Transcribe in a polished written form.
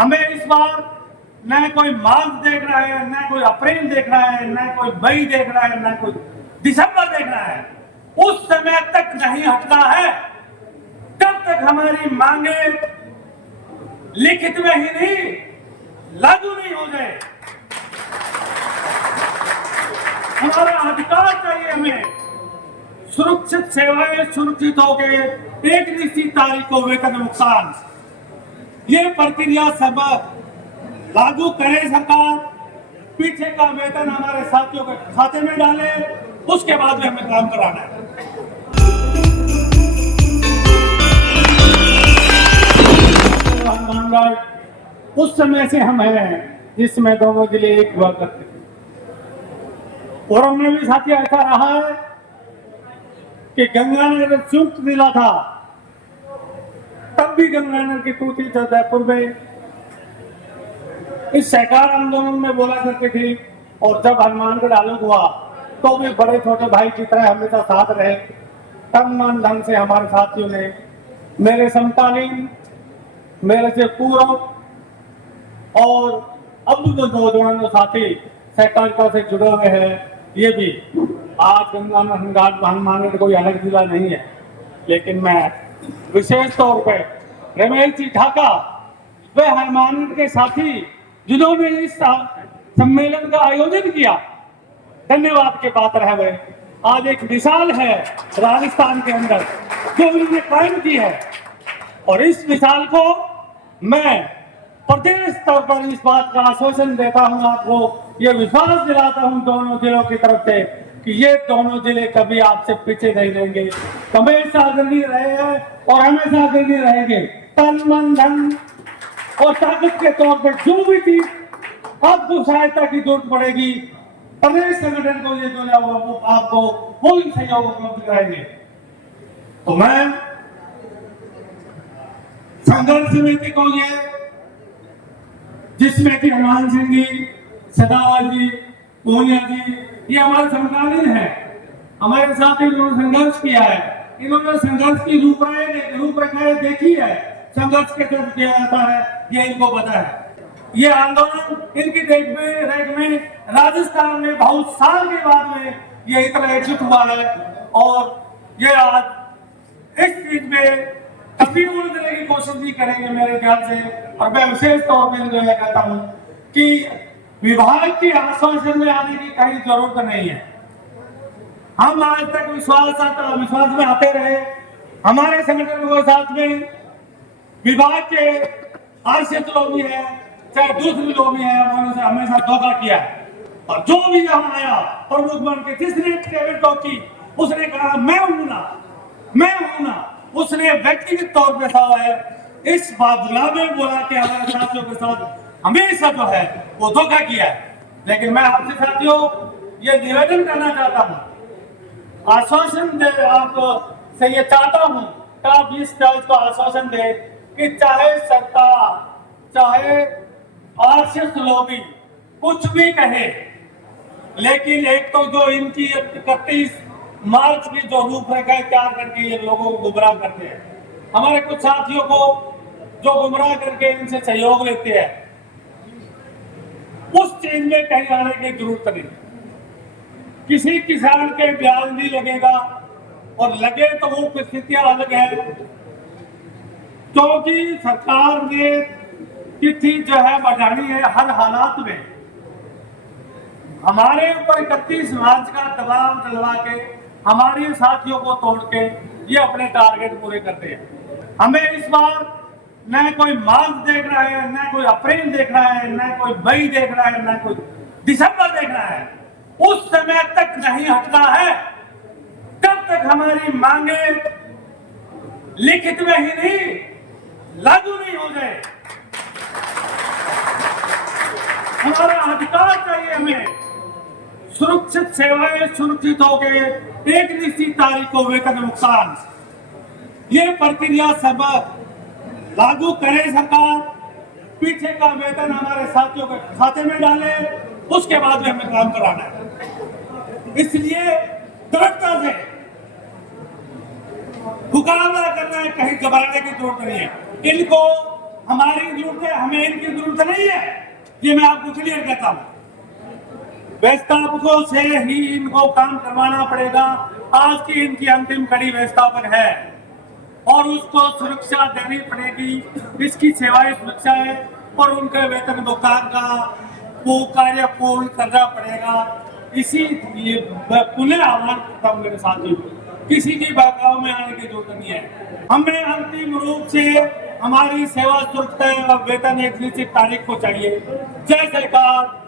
हमें इस बार न कोई मार्च देख रहा है, न कोई अप्रैल देख रहा है, न कोई मई देख रहा है, न कोई दिसंबर देख रहा है। उस समय तक नहीं हटना है तब तक हमारी मांगे लिखित में ही नहीं लागू नहीं हो जाए। हमारा अधिकार चाहिए हमें सुरक्षित सेवाएं सुरक्षित हो गए, एक निश्चित तारीख को वेतन भुगतान, ये प्रक्रिया सब लागू करे सरकार। पीछे का वेतन हमारे साथियों के खाते में डाले, उसके बाद में हमें काम कराना है। उस समय से हम हैं जिसमें दोनों जिले एक हुआ करते थे। और हमने भी साथी ऐसा रहा है कि गंगानगर संयुक्त जिला था, तब भी गंगानगर की टूटी जयपुर में इस सहकार आंदोलन में बोला करते थे। और जब हनुमानगढ़ आलोक हुआ तो भी बड़े छोटे भाई की तरह हमेशा साथ रहे। तन मन धन से हमारे साथियों ने, मेरे समकालीन, मेरे से पूर्व और अब जो दोनों साथी सहकारिता से जुड़े हुए हैं, ये भी आज गंगानगर हनुमानगढ़ कोई अलग जिला नहीं है। लेकिन मैं विशेष तौर पर रमेश जी ढाका वे हनुमानगढ़ के साथी जिन्होंने इस सम्मेलन का आयोजन किया, धन्यवाद के पात्र है। वे आज एक मिसाल है राजस्थान के अंदर जो उन्होंने कायम की है। और इस मिसाल को मैं प्रदेश स्तर पर इस बात का आश्वासन देता हूं, आपको ये विश्वास दिलाता हूं दोनों जिलों की तरफ से कि ये दोनों जिले कभी आपसे पीछे नहीं रहेंगे, हमेशा अग्रणी रहे हैं और हमेशा अग्रणी रहेंगे। तन मन धन और ताकत के तौर पर जो भी चीज आपको सहायता की जरूरत पड़ेगी, प्रदेश संगठन को ये जो आपको पूर्ण सहयोग उपलब्ध कराएंगे। तो मैं संघर्ष समिति को ये, जिसमें कि हनुमान सिंह जी, सदावत जी, पूनिया जी, ये हमारे समकालीन है, हमारे साथ इन्होंने संघर्ष किया है। इन्होंने संघर्ष की रूपरेखाएं देखी है, संघर्ष के तरफ किया जाता है, ये इनको पता है। ये आंदोलन इनकी देख में राजस्थान में बहुत साल के बाद में ये इतना एकजुट हुआ है। और ये आज इस चीज में कभी उलझने की कोशिश नहीं करेंगे मेरे ख्याल से। और मैं विशेष तौर पर जो है कहता हूं कि विभाग के आश्वासन में आने की कहीं जरूरत नहीं है। हम आज तक विश्वास में आते रहे, हमारे संगठन के साथ में विभाग के आरक्षित लोग भी है, चाहे दूसरे लोग भी है, उन्होंने हमेशा धोखा किया है। और जो भी यहाँ आया प्रमुख बन के, जिसने टेबल टॉक की, उसने कहा मैं हूं ना, उसने व्यक्तिगत तौर पर था है इस बाबुला में बोला कि हमारे साथियों के साथ हमेशा जो है वो धोखा किया है। लेकिन मैं आपसे साथियों ये निवेदन करना चाहता हूं, आश्वासन दे आपको से ये चाहता हूं कि आप इस चर्च को आश्वासन दे कि चाहे सरकार, चाहे आरएसएस लॉबी कुछ भी कहे, लेकिन एक तो जो इनकी 31 मार्च की जो रूपरेखाएं तैयार करके ये लोगों को गुमराह करते हैं, हमारे कुछ साथियों को जो गुमराह करके इनसे सहयोग लेते हैं, उस चीज में कहीं आने की जरूरत नहीं। किसी किसान के ब्याज नहीं लगेगा, और लगे तो वो परिस्थितियां अलग है, क्योंकि सरकार ने तिथि जो है बढ़ानी है हर हालात में। हमारे ऊपर 31 मार्च का दबाव डलवा के हमारे साथियों को तोड़ के ये अपने टारगेट पूरे करते हैं। हमें इस बार न कोई मार्च देख रहा है, न कोई अप्रैल देख रहा है, न कोई मई देख रहा है, न कोई दिसंबर देख रहा है। उस समय तक नहीं हटना है तब तक हमारी मांगे लिखित में ही नहीं लागू नहीं हो जाए। हमारा अधिकार चाहिए हमें सुरक्षित सेवाएं सुरक्षित हो गए, एक निश्चित तारीख को वेतन भुगतान, ये प्रक्रिया सब लागू करे सरकार। पीछे का वेतन हमारे साथियों के खाते में डाले, उसके बाद में हमें काम कराना है। इसलिए दृढ़ता से मुकाबला करना है, कहीं घबराने की जरूरत नहीं है। इनको हमारी जरूरत है, हमें इनकी जरूरत नहीं है, ये मैं आपको क्लियर कहता हूँ। व्यवस्थापकों से ही इनको काम करवाना पड़ेगा। आज की इनकी अंतिम कड़ी व्यवस्थापक है और उसको सुरक्षा देनी पड़ेगी, इसकी सेवाएं सुरक्षा है और उनके वेतन भुगतान का वो कार्य पूर्ण करना पड़ेगा। इसी पुनः आह्वान करता हूँ मेरे साथियों, किसी की बहकाव में आने की जरूरत नहीं है। हमें अंतिम रूप से हमारी सेवा सुरक्षा और वेतन एक निश्चित तारीख को चाहिए। जय सरकार।